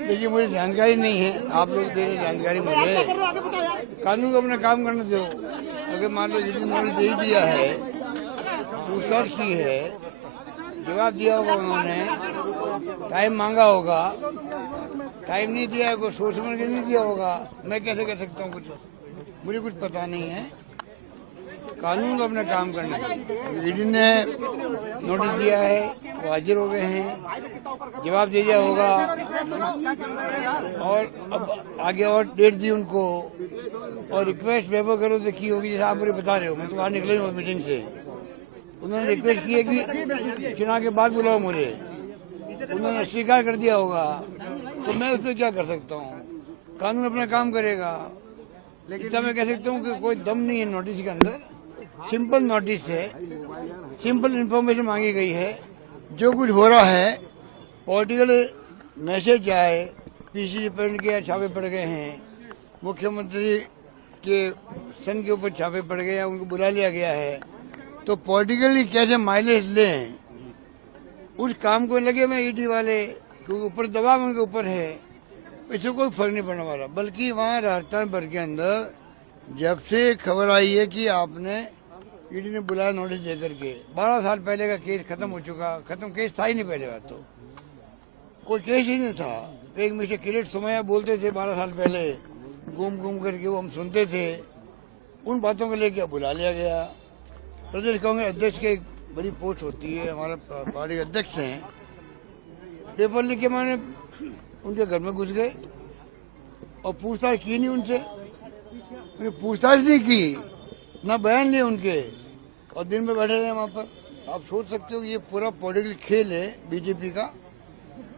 देखिए, मुझे जानकारी नहीं है, आप लोग दे रहे जानकारी मुझे। कानून को अपना काम करने दो। अगर मान लो जितनी नोटिस दे दिया है, पूछताछ की है, जवाब दिया होगा उन्होंने, टाइम मांगा होगा, टाइम नहीं दिया है, वो सोच समझ के नहीं दिया होगा। मैं कैसे कह सकता हूँ कुछ, मुझे कुछ पता नहीं है। कानून को अपना काम करने दो। ईडी ने नोटिस दिया है, वो हाजिर हो गए हैं, जवाब दे दिया होगा, और अब आगे और डेट दी उनको, और रिक्वेस्ट पेपर करो तो की होगी, जैसे आप मुझे बता रहे हो। मैं तो बाहर निकले हूँ मीटिंग से, उन्होंने रिक्वेस्ट की है कि चुनाव के बाद बुलाओ मुझे, उन्होंने स्वीकार कर दिया होगा, तो मैं उसमें क्या कर सकता हूँ। कानून अपना काम करेगा। इतना मैं कह सकता हूँ कि कोई दम नहीं है नोटिस के अंदर। सिंपल नोटिस है, सिंपल इन्फॉर्मेशन मांगी गई है। जो कुछ हो रहा है पॉलिटिकल मैसेज आए, पीसी प्रेसिडेंट के छापे पड़ गए हैं, मुख्यमंत्री के सन के ऊपर छापे पड़ गए हैं, उनको बुला लिया गया है, तो पॉलिटिकली कैसे माइलेज लें उस काम को लगे में ईडी वाले, क्योंकि ऊपर दबाव उनके ऊपर है। इससे कोई फर्क नहीं पड़ने वाला। बल्कि वहाँ राजस्थान भर के अंदर जब से खबर आई है कि आपने ईडी ने बुलाया नोटिस दे करके, 12 साल पहले का केस खत्म हो चुका। खत्म केस था ही नहीं पहले बात, तो कोई केस ही नहीं था। एक मिस्टर किरीट सोमैया बोलते थे 12 साल पहले, घूम करके वो हम सुनते थे। उन बातों को लेकर बुला लिया गया। प्रदेश कांग्रेस अध्यक्ष की एक बड़ी पोस्ट होती है, हमारा पार्टी अध्यक्ष हैं, पेपर लिख के मैंने उनके घर में घुस गए और पूछताछ की नहीं उनसे, पूछताछ नहीं की, ना बयान लिए उनके, और दिन में बैठे रहे वहाँ पर। आप सोच सकते हो ये पूरा पॉलिटिकल खेल है बीजेपी का,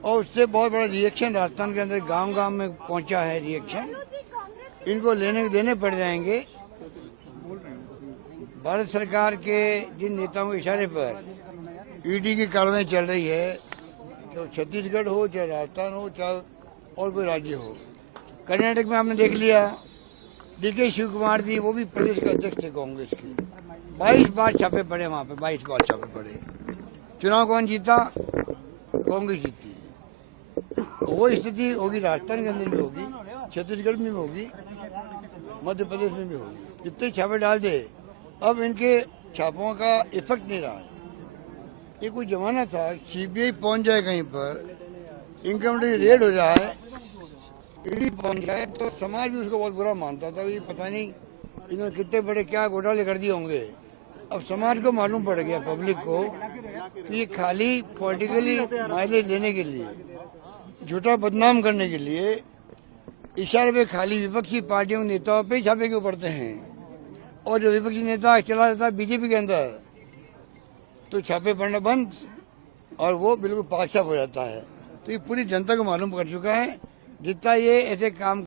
और उससे बहुत बड़ा रिएक्शन राजस्थान के अंदर गांव-गांव में पहुंचा है रिएक्शन। इनको लेने देने पड़ जाएंगे। भारत सरकार के जिन नेताओं के इशारे पर ईडी की कार्रवाई चल रही है, तो छत्तीसगढ़ हो, चाहे राजस्थान हो, चाहे और कोई राज्य हो। कर्नाटक में आपने देख लिया, डीके शिव कुमार जी, वो भी प्रदेश के अध्यक्ष थे कांग्रेस के, 22 बार छापे पड़े वहाँ पे, 22 बार छापे पड़े। चुनाव कौन जीता? कांग्रेस जीती। वो स्थिति होगी राजस्थान के अंदर भी होगी, छत्तीसगढ़ में भी होगी, मध्य प्रदेश में भी होगी। जितने छापे डाल दे, अब इनके छापों का इफेक्ट नहीं रहा है। ये कोई जमाना था सीबीआई पहुंच जाए कहीं पर, इनकम टैक्स रेड हो जाए, ईडी पहुंच जाए, तो समाज भी उसको बहुत बुरा मानता था। ये पता नहीं इन्होंने कितने बड़े क्या घोटाले कर दिए होंगे। अब समाज को मालूम पड़ गया, पब्लिक को, कि ये खाली पॉलिटिकली माइलेज लेने के लिए, झूठा बदनाम करने के लिए, इशारे पे खाली विपक्षी पार्टियों के नेताओं पे छापे क्यों पड़ते हैं। और जो विपक्षी नेता चला जाता है बीजेपी के अंदर, तो छापे पड़ना बंद, और वो बिल्कुल पाक साफ हो जाता है। तो ये पूरी जनता को मालूम कर चुका है। जितना ये ऐसे काम